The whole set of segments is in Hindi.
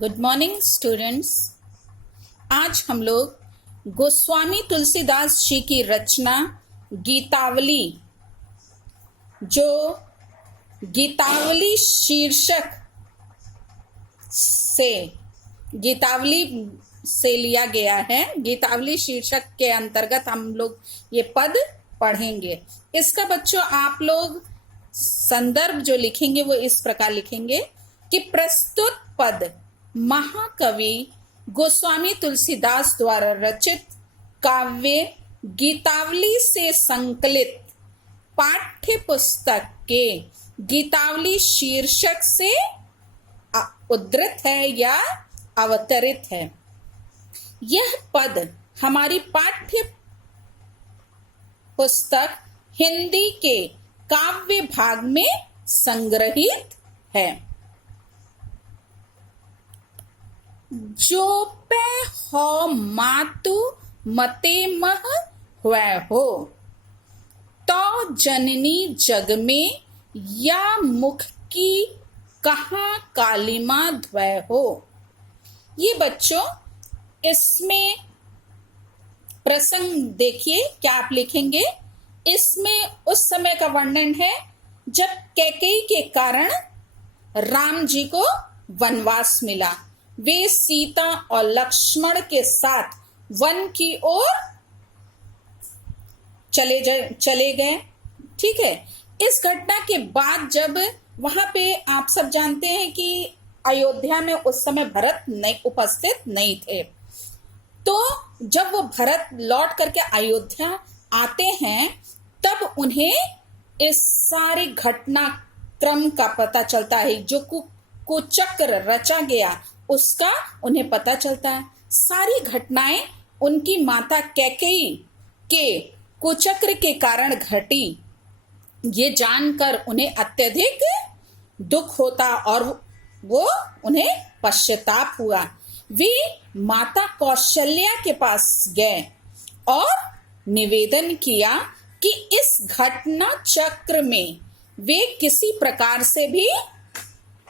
Good morning students. आज हम लोग गोस्वामी तुलसीदास जी की रचना गीतावली, जो गीतावली शीर्षक से गीतावली से लिया गया है। गीतावली शीर्षक के अंतर्गत हम लोग ये पद पढ़ेंगे। इसका बच्चों आप लोग संदर्भ जो लिखेंगे वो इस प्रकार लिखेंगे कि प्रस्तुत पद महाकवि गोस्वामी तुलसीदास द्वारा रचित काव्य गीतावली से संकलित पाठ्य पुस्तक के गीतावली शीर्षक से उद्धृत है या अवतरित है। यह पद हमारी पाठ्य पुस्तक हिंदी के काव्य भाग में संग्रहित है। जो पे हो मातु मते मह हुए हो, तो जननी जग में या मुख की कहाँ कालिमा ध्वय हो। ये बच्चों इसमें प्रसंग देखिए क्या आप लिखेंगे। इसमें उस समय का वर्णन है जब कैकेयी के कारण राम जी को वनवास मिला। वे सीता और लक्ष्मण के साथ वन की ओर चले गए। ठीक है। इस घटना के बाद जब वहां पे आप सब जानते हैं कि अयोध्या में उस समय भरत उपस्थित नहीं थे, तो जब वो भरत लौट करके अयोध्या आते हैं तब उन्हें इस सारी घटना क्रम का पता चलता है। जो कुचक्र रचा गया उसका उन्हें पता चलता है। सारी घटनाएं उनकी माता कैकेयी के कुचक्र के कारण घटी, ये जानकर उन्हें अत्यधिक दुख होता और वो उन्हें पश्चाताप हुआ। वे माता कौशल्या के पास गए और निवेदन किया कि इस घटना चक्र में वे किसी प्रकार से भी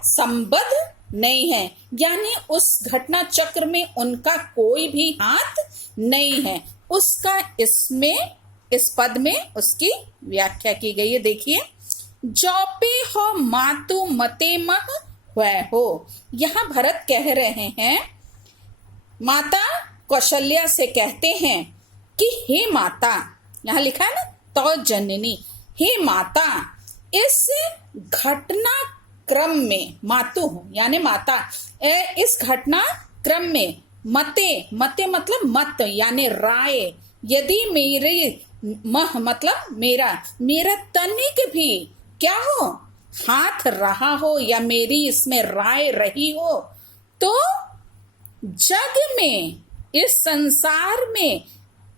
संबद्ध नहीं है, यानी उस घटना चक्र में उनका कोई भी हाथ नहीं है। उसका इसमें इस पद में उसकी व्याख्या की गई है। देखिए, जौपे हो मातु मते मह हुए हो। यहाँ भरत कह रहे हैं, माता कौशल्या से कहते हैं कि हे माता, यहाँ लिखा है ना, तो जननी, हे माता, इस घटना क्रम में मातु यानी माता, इस घटना क्रम में मते मतलब मत यानी राय, यदि मेरे मह मतलब मेरा तनिक भी क्या हो हाथ रहा हो या मेरी इसमें राय रही हो, तो जग में इस संसार में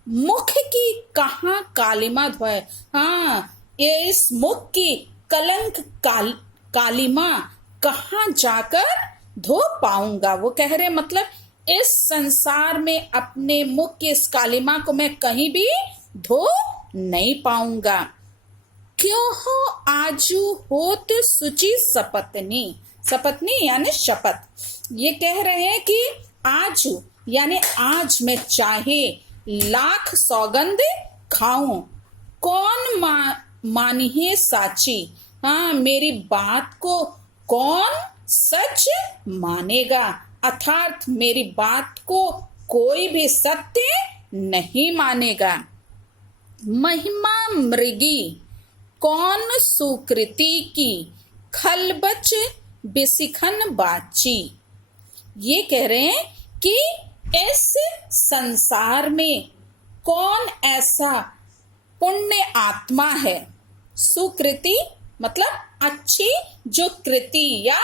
मुख की कहाँ कालिमा ध्वय। हाँ, इस मुख की कलंक कालिमा कहाँ जाकर धो पाऊंगा। वो कह रहे मतलब इस संसार में अपने मुख की इस कालिमा को मैं कहीं भी धो नहीं पाऊंगा। क्यों हो आजू होत सुचि सपत्नी, सपत्नी यानी शपथ। ये कह रहे हैं कि आजू यानी आज मैं चाहे लाख सौगंध खाऊं, कौन मानिए साची। हाँ, मेरी बात को कौन सच मानेगा, अर्थात मेरी बात को कोई भी सत्य नहीं मानेगा। महिमा मृगी कौन सुकृति की, खलबच बिसिखन बाची। ये कह रहे हैं कि इस संसार में कौन ऐसा पुण्य आत्मा है। सुकृति मतलब अच्छी जो कृति या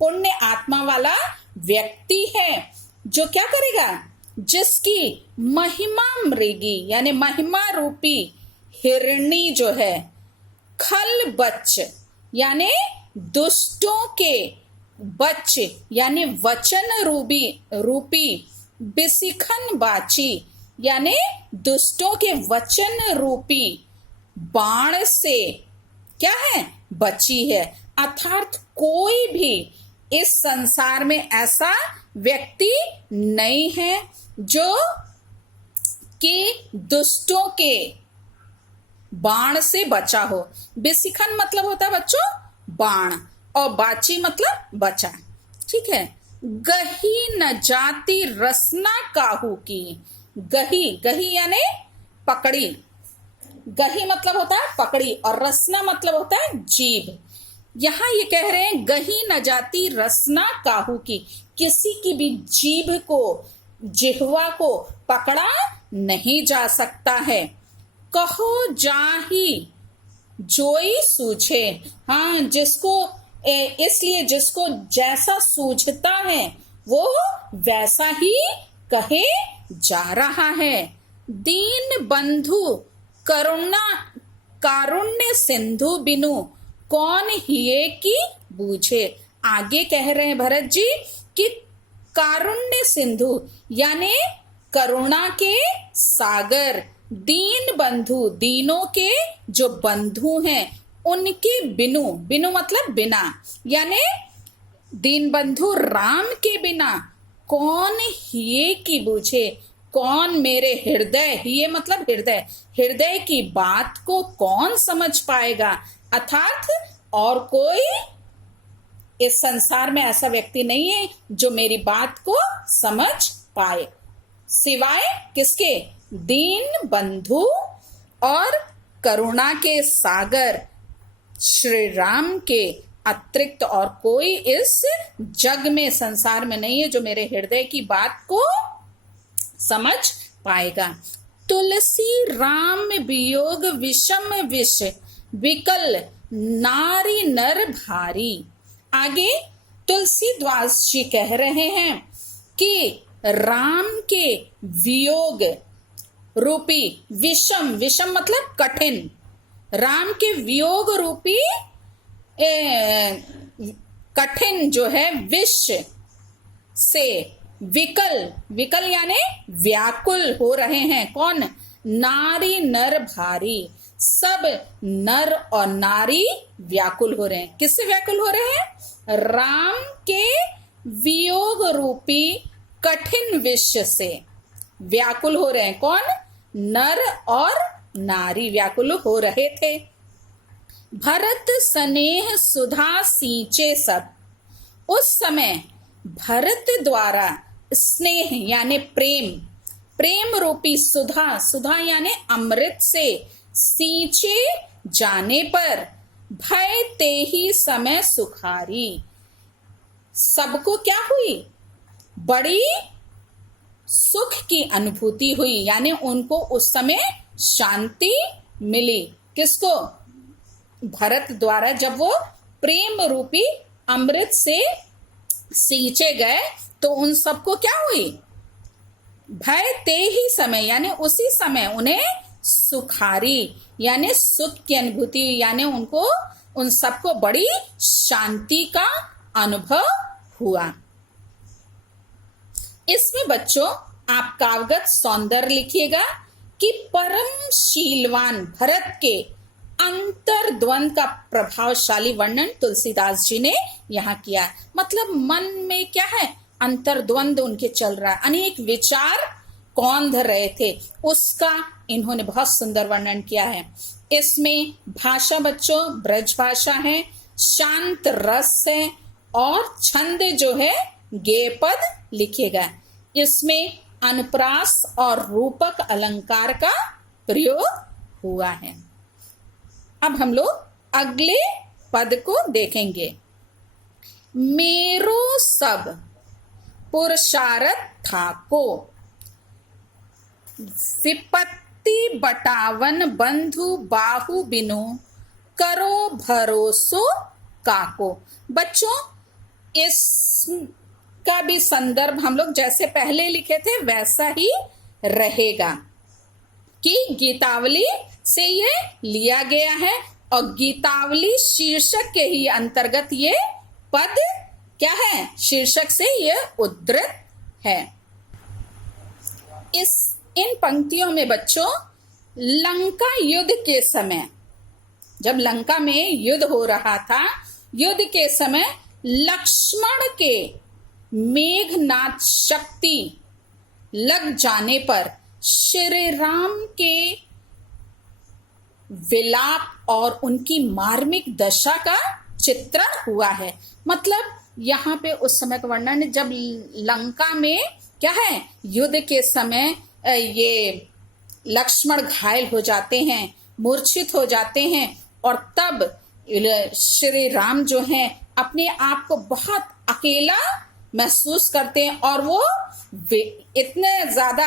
पुण्य आत्मा वाला व्यक्ति है, जो क्या करेगा, जिसकी महिमा मृगी यानी महिमा रूपी हिरणी जो है, खल बच्च यानी दुष्टों के बच्च यानी वचन रूपी बिसिखन बाची यानी दुष्टों के वचन रूपी बाण से क्या है, बची है। अर्थात कोई भी इस संसार में ऐसा व्यक्ति नहीं है जो कि दुष्टों के बाण से बचा हो। बेसिखन मतलब होता है बच्चों बाण, और बाची मतलब बचा। ठीक है। गही न जाती रसना काहू की। गही, गही यानी पकड़ी। गही मतलब होता है पकड़ी, और रसना मतलब होता है जीभ। यहां ये कह रहे हैं गही न जाती रसना काहू की, किसी की भी जीभ को, जिह्वा को पकड़ा नहीं जा सकता है। कहो जाही जोई सूझे। हाँ, जिसको इसलिए जिसको जैसा सूझता है वो वैसा ही कहे जा रहा है। दीन बंधु करुणा कारुण्य सिंधु बिनु कौन हिये की बूझे। आगे कह रहे हैं भरत जी कि कारुण्य सिंधु यानी करुणा के सागर, दीन बंधु दीनों के जो बंधु हैं उनके बिनु, बिनु मतलब बिना, यानी दीन बंधु राम के बिना कौन हिये की बूझे। कौन मेरे हृदय, हिये मतलब हृदय, हृदय की बात को कौन समझ पाएगा। अर्थात और कोई इस संसार में ऐसा व्यक्ति नहीं है जो मेरी बात को समझ पाए, सिवाय किसके, दीन बंधु और करुणा के सागर श्री राम के अतिरिक्त और कोई इस जग में, संसार में नहीं है जो मेरे हृदय की बात को समझ पाएगा। तुलसी राम वियोग विषम विष विकल नारी नर भारी। आगे तुलसीदास जी कह रहे हैं कि राम के वियोग रूपी विषम, विषम मतलब कठिन, राम के वियोग रूपी कठिन जो है विष से विकल, विकल यानी व्याकुल हो रहे हैं। कौन, नारी नर भारी, सब नर और नारी व्याकुल हो रहे हैं। किससे व्याकुल हो रहे हैं, राम के वियोग रूपी कठिन विष से व्याकुल हो रहे हैं। कौन, नर और नारी व्याकुल हो रहे थे। भरत स्नेह सुधा सींचे सब। उस समय भरत द्वारा स्नेह यानी प्रेम, प्रेम रूपी सुधा, सुधा यानी अमृत से सींचे जाने पर भय ते ही समय सुखारी। सबको क्या हुई, बड़ी सुख की अनुभूति हुई, यानी उनको उस समय शांति मिली। किसको, भरत द्वारा जब वो प्रेम रूपी अमृत से सींचे गए तो उन सबको क्या हुई, भय ते ही समय यानी उसी समय उन्हें सुखारी यानी सुख की अनुभूति, यानी उनको उन सबको बड़ी शांति का अनुभव हुआ। इसमें बच्चों आप काव्यगत सौंदर्य लिखिएगा कि परम शीलवान भरत के अंतर्द्वंद का प्रभावशाली वर्णन तुलसीदास जी ने यहाँ किया। मतलब मन में क्या है, अंतर्द्वंद उनके चल रहा है, अनेक विचार कौंध रहे थे, उसका इन्होंने बहुत सुंदर वर्णन किया है। इसमें भाषा बच्चों ब्रज भाषा है, शांत रस है और छंद जो है गेय पद लिखेगा। इसमें अनुप्रास और रूपक अलंकार का प्रयोग हुआ है। अब हम लोग अगले पद को देखेंगे। मेरो सब पुरुषारथ ठाको, विपत्ति बटावन बंधु बाहु बिनु करो भरोसो काको। बच्चों इसका भी संदर्भ हम लोग जैसे पहले लिखे थे वैसा ही रहेगा कि गीतावली से ये लिया गया है और गीतावली शीर्षक के ही अंतर्गत ये पद क्या है, शीर्षक से ये उद्धृत है। इन पंक्तियों में बच्चों लंका युद्ध के समय, जब लंका में युद्ध हो रहा था, युद्ध के समय लक्ष्मण के मेघनाद शक्ति लग जाने पर श्री राम के विलाप और उनकी मार्मिक दशा का चित्रण हुआ है। मतलब यहाँ पे उस समय का वर्णन, जब लंका में क्या है, युद्ध के समय ये लक्ष्मण घायल हो जाते हैं, मूर्छित हो जाते हैं, और तब श्री राम जो हैं अपने आप को बहुत अकेला महसूस करते हैं और वो इतने ज्यादा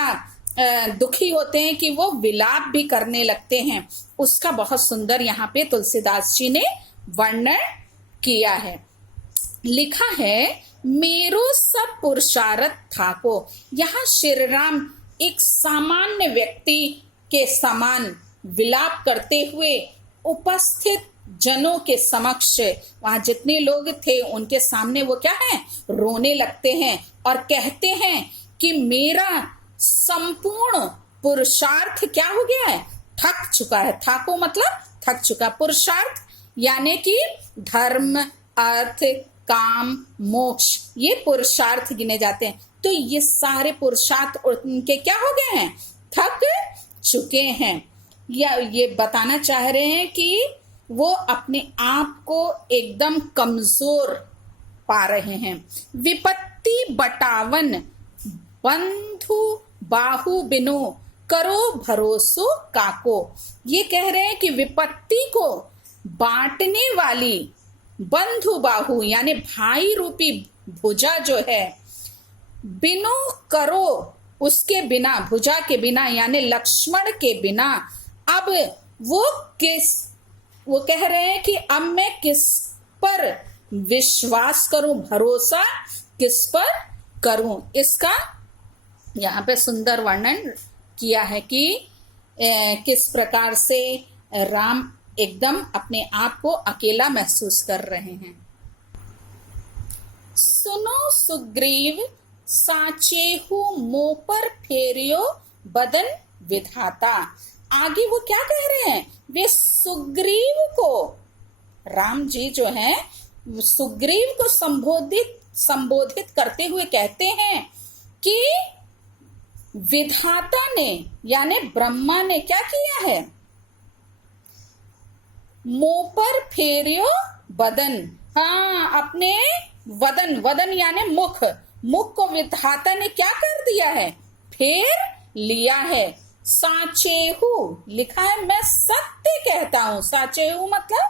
दुखी होते हैं कि वो विलाप भी करने लगते हैं। उसका बहुत सुंदर यहाँ पे तुलसीदास जी ने वर्णन किया है। लिखा है, मेरो सब पुरुषार्थ थाको। यहाँ श्री राम एक सामान्य व्यक्ति के समान विलाप करते हुए उपस्थित जनों के समक्ष, वहां जितने लोग थे उनके सामने वो क्या है, रोने लगते हैं और कहते हैं कि मेरा संपूर्ण पुरुषार्थ क्या हो गया है, थक चुका है। थाको मतलब थक चुका। पुरुषार्थ यानी कि धर्म, अर्थ, काम, मोक्ष, ये पुरुषार्थ गिने जाते हैं। तो ये सारे पुरुषार्थ उनके क्या हो गए हैं, थक चुके हैं। या ये बताना चाह रहे हैं कि वो अपने आप को एकदम कमजोर पा रहे हैं। विपत्ति बटावन बंधु बाहु बिनु करो भरोसो काको। ये कह रहे हैं कि विपत्ति को बांटने वाली बंधु बाहु यानी भाई रूपी भुजा जो है, बिनु करो, उसके बिना, भुजा के बिना यानी लक्ष्मण के बिना, अब वो कह रहे हैं कि अब मैं किस पर विश्वास करूं, भरोसा किस पर करूं। इसका यहाँ पे सुंदर वर्णन किया है कि किस प्रकार से राम एकदम अपने आप को अकेला महसूस कर रहे हैं। सुनो सुग्रीव साचेहु मुंह पर फेरियो बदन विधाता। आगे वो क्या कह रहे हैं, वे सुग्रीव को, राम जी जो हैं सुग्रीव को संबोधित करते हुए कहते हैं कि विधाता ने यानी ब्रह्मा ने क्या किया है, मुंह पर फेरियो बदन, हाँ अपने वदन, वदन यानी मुख, मुख को विधाता ने क्या कर दिया है, फेर लिया है। साचेहु लिखा है, मैं सत्य कहता हूं। साचेहु मतलब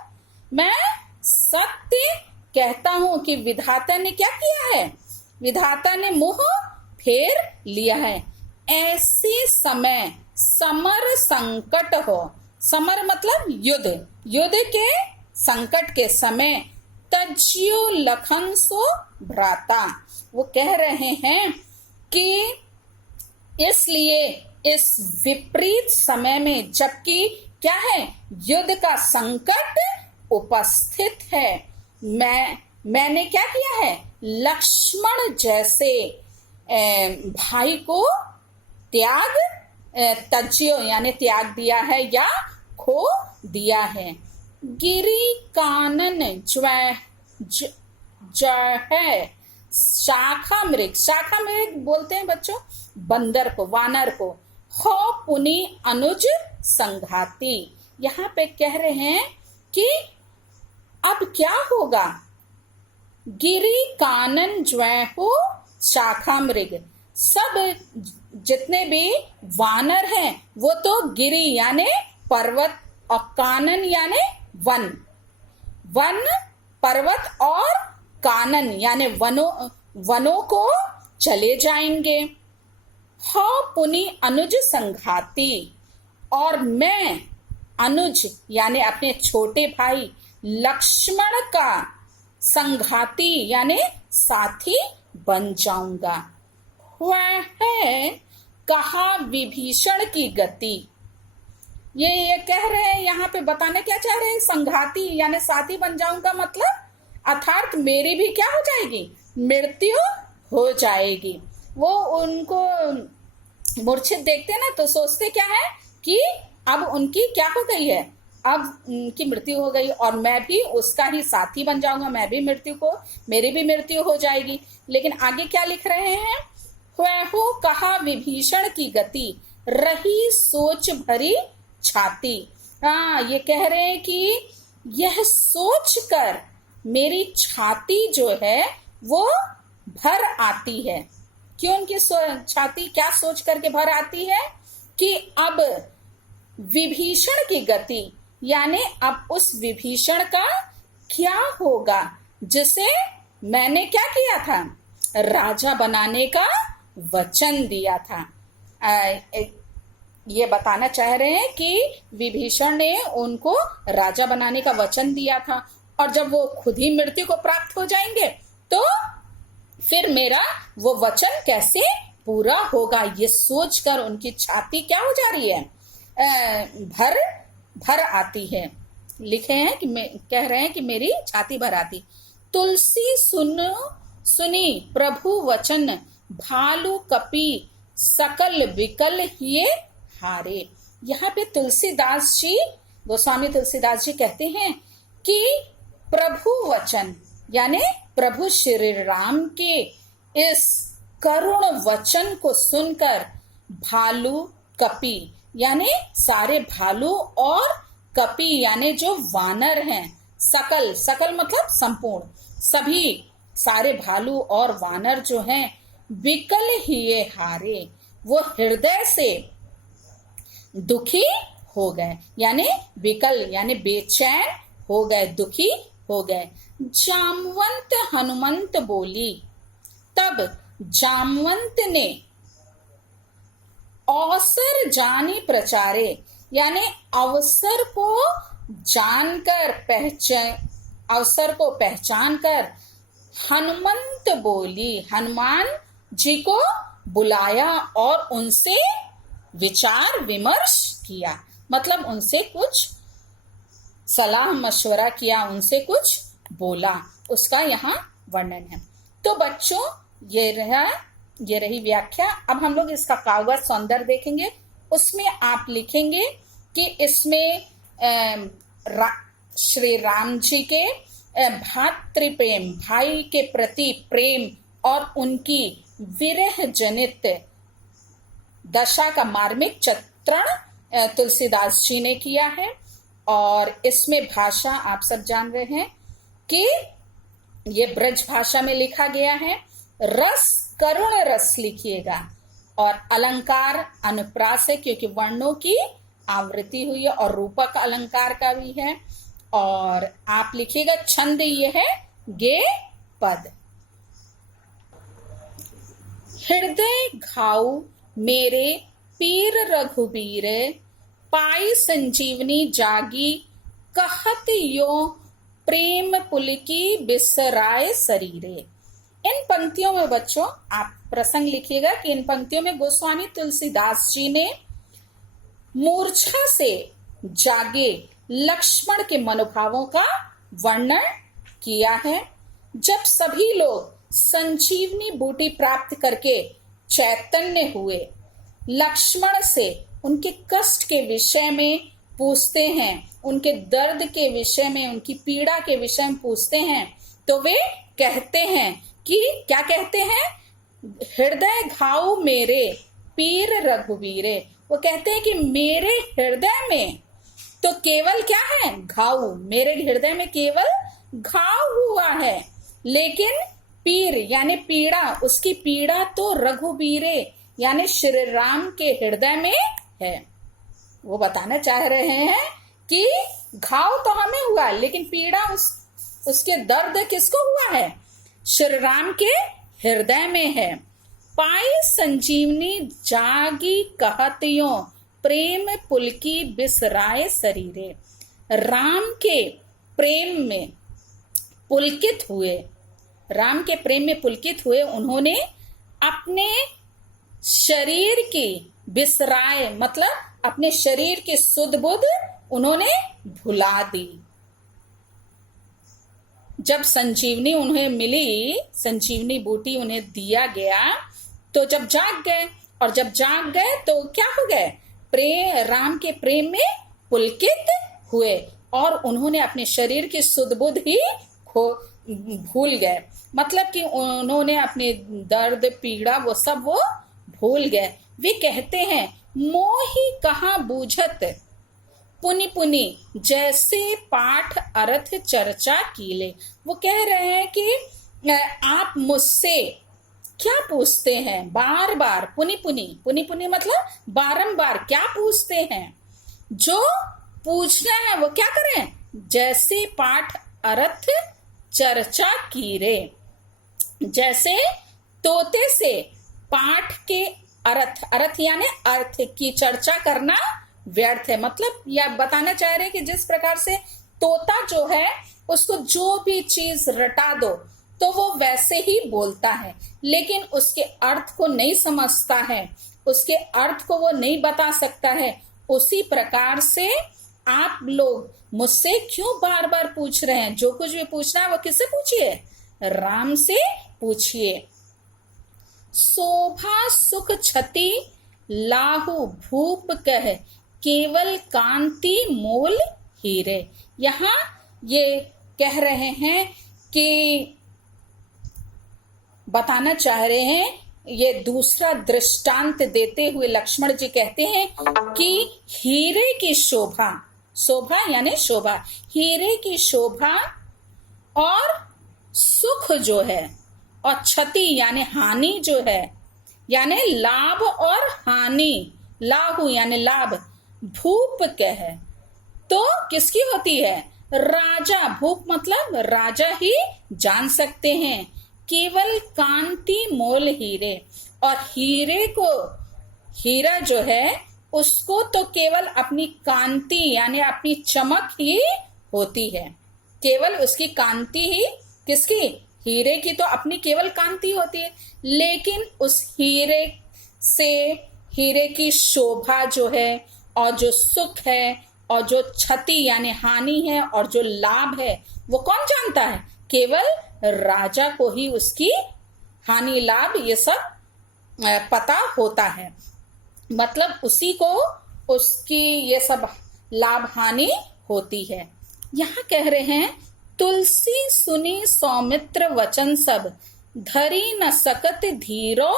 मैं सत्य कहता हूं कि विधाता ने क्या किया है, विधाता ने मुंह फेर लिया है। ऐसे समय समर संकट हो, समर मतलब युद्ध, युद्ध के संकट के समय तज्यो लखन सो भ्राता। वो कह रहे हैं कि इसलिए इस विपरीत समय में, जबकि क्या है, युद्ध का संकट उपस्थित है, मैंने क्या किया है, लक्ष्मण जैसे भाई को त्याग, तज्यो यानी त्याग दिया है या खो दिया है। गिरी कानन है शाखा मृग, शाखा मृग बोलते हैं बच्चों बंदर को, वानर को। हो पुनि अनुज संघाती, यहाँ पे कह रहे हैं कि अब क्या होगा, गिरी कानन ज्वैहो शाखा मृग, सब जितने भी वानर हैं वो तो गिरी यानी पर्वत और कानन यानी वन, वन पर्वत और कानन यानी वनों को चले जाएंगे। हो पुनि अनुज संघाती, और मैं अनुज यानी अपने छोटे भाई लक्ष्मण का संघाती यानी साथी बन जाऊंगा। वह है कहा विभीषण की गति। ये कह रहे हैं, यहाँ पे बताने क्या चाह रहे हैं, संघाती यानी साथी बन जाऊंगा मतलब अर्थात मेरी भी क्या हो जाएगी, मृत्यु हो जाएगी। वो उनको मूर्छित देखते ना तो सोचते क्या है कि अब उनकी क्या हो गई है, अब उनकी मृत्यु हो गई और मैं भी उसका ही साथी बन जाऊंगा, मैं भी मेरी भी मृत्यु हो जाएगी। लेकिन आगे क्या लिख रहे हैं, हो कहा विभीषण की गति, रही सोच भरी छाती। हाँ, ये कह रहे हैं कि यह सोच कर मेरी छाती जो है वो भर आती है। क्यों उनकी छाती क्या सोच करके भर आती है कि अब विभीषण की गति, यानी अब उस विभीषण का क्या होगा जिसे मैंने क्या किया था, राजा बनाने का वचन दिया था। ये बताना चाह रहे हैं कि विभीषण ने उनको राजा बनाने का वचन दिया था और जब वो खुद ही मृत्यु को प्राप्त हो जाएंगे तो फिर मेरा वो वचन कैसे पूरा होगा। ये सोचकर उनकी छाती क्या हो जा रही है, भर भर आती है। लिखे हैं कि कह रहे हैं कि मेरी छाती भर आती। तुलसी सुनी प्रभु वचन, भालू कपि सकल विकल हिये हारे। यहाँ पे तुलसीदास जी, गोस्वामी तुलसीदास जी कहते हैं कि प्रभु वचन यानी प्रभु श्री राम के इस करुण वचन को सुनकर भालू कपि यानी सारे भालू और कपि यानी जो वानर हैं, सकल सकल मतलब संपूर्ण, सभी सारे भालू और वानर जो हैं विकल हिये हारे, वो हृदय से दुखी हो गए, यानी विकल यानी बेचैन हो गए, दुखी हो गए। जामवंत हनुमंत बोली, तब जामवंत ने अवसर जानी प्रचारे, यानी अवसर को जानकर अवसर को पहचान कर हनुमंत बोली, हनुमान जी को बुलाया और उनसे विचार विमर्श किया, मतलब उनसे कुछ सलाह मशवरा किया, उनसे कुछ बोला, उसका यहाँ वर्णन है। तो बच्चों ये रही व्याख्या। अब हम लोग इसका काव्य सौंदर्य देखेंगे। उसमें आप लिखेंगे कि इसमें श्री राम जी के भातृ प्रेम, भाई के प्रति प्रेम और उनकी विरह जनित दशा का मार्मिक चित्रण तुलसीदास जी ने किया है। और इसमें भाषा आप सब जान रहे हैं कि ये ब्रज भाषा में लिखा गया है। रस करुण रस लिखिएगा और अलंकार अनुप्रास है क्योंकि वर्णों की आवृत्ति हुई है और रूपक अलंकार का भी है। और आप लिखिएगा छंद ये है गे पद। हृदय घाव मेरे पीर रघुबीर, पाई संजीवनी जागी कहत यो प्रेम पुलकी बिसराए शरीरे। इन पंक्तियों में बच्चों आप प्रसंग लिखिएगा कि इन पंक्तियों में गोस्वामी तुलसीदास जी ने मूर्छा से जागे लक्ष्मण के मनोभावों का वर्णन किया है। जब सभी लोग संजीवनी बूटी प्राप्त करके चैतन्य हुए, लक्ष्मण से उनके कष्ट के विषय में पूछते हैं, उनके दर्द के विषय में, उनकी पीड़ा के विषय में पूछते हैं, तो वे कहते हैं कि क्या कहते हैं, हृदय घाव मेरे पीर रघुवीरे। वो कहते हैं कि मेरे हृदय में तो केवल क्या है, घाव, मेरे हृदय में केवल घाव हुआ है, लेकिन पीर यानी पीड़ा, उसकी पीड़ा तो रघुवीरे यानी श्री राम के हृदय में है। वो बताना चाह रहे हैं कि घाव तो हमें हुआ लेकिन पीड़ा उसके दर्द किसको हुआ है, श्री राम के हृदय में है। पाई संजीवनी जागी कहतियों, प्रेम पुलकी बिसराए शरीरे। राम के प्रेम में पुलकित हुए, राम के प्रेम में पुलकित हुए उन्होंने अपने शरीर की बिसराए मतलब अपने शरीर की सुध बुध उन्होंने भुला दी। जब संजीवनी उन्हें मिली, संजीवनी बूटी उन्हें दिया गया, तो जब जाग गए, और जब जाग गए तो क्या हो गए, राम के प्रेम में पुलकित हुए और उन्होंने अपने शरीर की सुध बुध ही भूल गए। मतलब कि उन्होंने अपने दर्द पीड़ा वो सब वो भूल गए। वे कहते हैं मोहि कहाँ बूझत पुनि पुनि जैसे पाठ अर्थ चर्चा कीले। वो कह रहे हैं कि आप मुझसे क्या पूछते हैं बार बार, पुनि पुनि, पुनि पुनि मतलब बारंबार क्या पूछते हैं, जो पूछना है वो क्या करें, जैसे पाठ अर्थ चर्चा कीरे। जैसे तोते से पाठ के अर्थ, अर्थ यानी अर्थ की चर्चा करना व्यर्थ है। मतलब यह बताना चाह रहे हैं कि जिस प्रकार से तोता जो है उसको जो भी चीज रटा दो तो वो वैसे ही बोलता है, लेकिन उसके अर्थ को नहीं समझता है, उसके अर्थ को वो नहीं बता सकता है। उसी प्रकार से आप लोग मुझसे क्यों बार बार पूछ रहे हैं? जो कुछ भी पूछना है वो किससे पूछिए? राम से पूछिए। शोभा सुख छति लाहु भूप कह केवल कांति मोल हीरे। यहाँ ये कह रहे हैं कि बताना चाह रहे हैं, ये दूसरा दृष्टांत देते हुए लक्ष्मण जी कहते हैं कि हीरे की शोभा, शोभा यानी शोभा, हीरे की शोभा और सुख जो है और क्षति यानी हानि जो है, यानी लाभ और हानि, लाहु यानी लाभ, भूप कह तो किसकी होती है? राजा। भूप मतलब राजा ही जान सकते हैं। केवल कांति मोल हीरे, और हीरे को, हीरा जो है उसको तो केवल अपनी कांति यानी अपनी चमक ही होती है। केवल उसकी कांति ही, किसकी? हीरे की तो अपनी केवल कांति होती है, लेकिन उस हीरे से, हीरे की शोभा जो है और जो सुख है और जो क्षति यानी हानि है और जो लाभ है वो कौन जानता है? केवल राजा को ही उसकी हानि लाभ ये सब पता होता है। मतलब उसी को उसकी ये सब लाभ हानि होती है। यहाँ कह रहे हैं तुलसी सुनी सौमित्र वचन सब धरी न सकत धीरो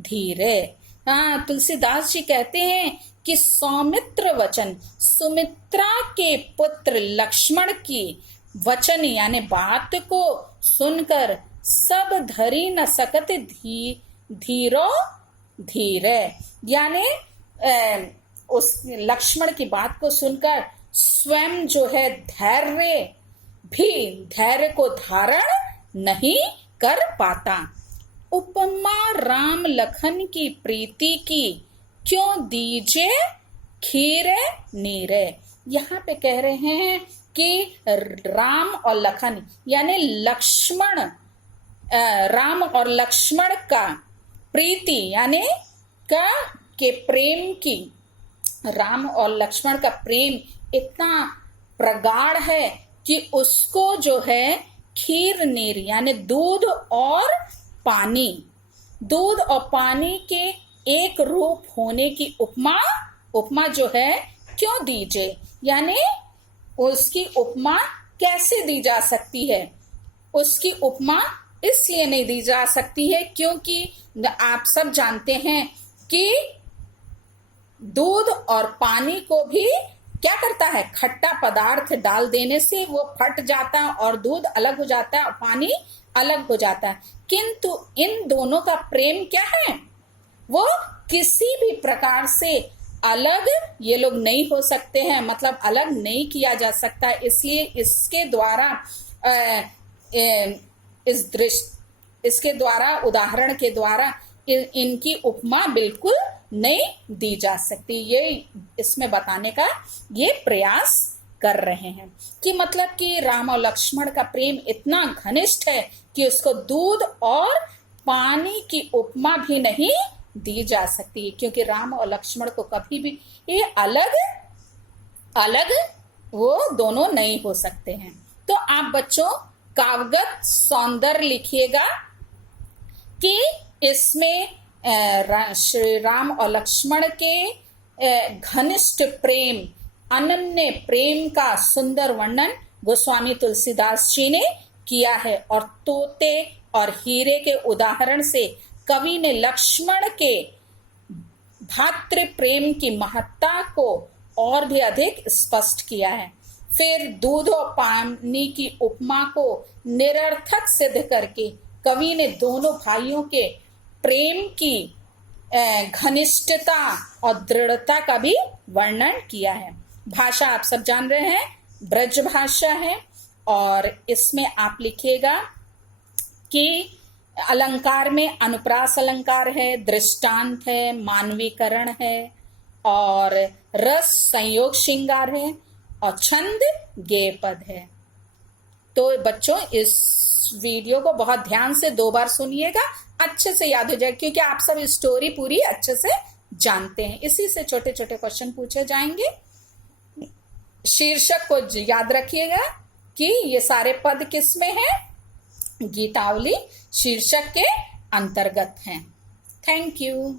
धीरे। हाँ, तुलसीदास जी कहते हैं कि सौमित्र वचन, सुमित्रा के पुत्र लक्ष्मण की वचन यानी बात को सुनकर सब धरी न सकत धीरो धीरे, यानी उस लक्ष्मण की बात को सुनकर स्वयं जो है धैर्य को धारण नहीं कर पाता। उपमा राम लखन की प्रीति की क्यों दीजे खीरे नीरे। यहाँ पे कह रहे हैं कि राम और लखन यानी लक्ष्मण, राम और लक्ष्मण का प्रीति यानी के प्रेम की, राम और लक्ष्मण का प्रेम इतना प्रगाढ़ है कि उसको जो है खीर नीर यानी दूध और पानी, दूध और पानी के एक रूप होने की उपमा जो है क्यों दीजिए, यानी उसकी उपमा कैसे दी जा सकती है? उसकी उपमा इसलिए नहीं दी जा सकती है क्योंकि आप सब जानते हैं कि दूध और पानी को भी क्या करता है? खट्टा पदार्थ डाल देने से वो फट जाता है और दूध अलग हो जाता है और पानी अलग हो जाता है। किंतु इन दोनों का प्रेम क्या है? वो किसी भी प्रकार से अलग ये लोग नहीं हो सकते हैं, मतलब अलग नहीं किया जा सकता। इसलिए इसके द्वारा इसके द्वारा उदाहरण के द्वारा इनकी उपमा बिल्कुल नहीं दी जा सकती। ये इसमें बताने का ये प्रयास कर रहे हैं कि मतलब कि राम और लक्ष्मण का प्रेम इतना घनिष्ठ है कि उसको दूध और पानी की उपमा भी नहीं दी जा सकती, क्योंकि राम और लक्ष्मण को कभी भी ये अलग अलग वो दोनों नहीं हो सकते हैं। तो आप बच्चों काव्यगत सौंदर्य लिखिएगा कि इसमें श्री राम और लक्ष्मण के घनिष्ठ प्रेम अनन्य प्रेम का सुंदर वर्णन गोस्वामी तुलसीदास जी ने किया है और तोते और हीरे के उदाहरण से कवि ने लक्ष्मण के भातृ प्रेम की महत्ता को और भी अधिक स्पष्ट किया है। फिर दूध और पानी की उपमा को निरर्थक सिद्ध करके कवि ने दोनों भाइयों के प्रेम की घनिष्ठता और दृढ़ता का भी वर्णन किया है। भाषा आप सब जान रहे हैं, ब्रज भाषा है और इसमें आप लिखिएगा कि अलंकार में अनुप्रास अलंकार है, दृष्टांत है, मानवीकरण है और रस संयोग श्रृंगार है और छंद गेय पद है। तो बच्चों इस वीडियो को बहुत ध्यान से 2 बार सुनिएगा, अच्छे से याद हो जाए, क्योंकि आप सब स्टोरी पूरी अच्छे से जानते हैं। इसी से छोटे छोटे क्वेश्चन पूछे जाएंगे। शीर्षक को याद रखिएगा कि ये सारे पद किसमें हैं, गीतावली शीर्षक के अंतर्गत हैं। Thank you.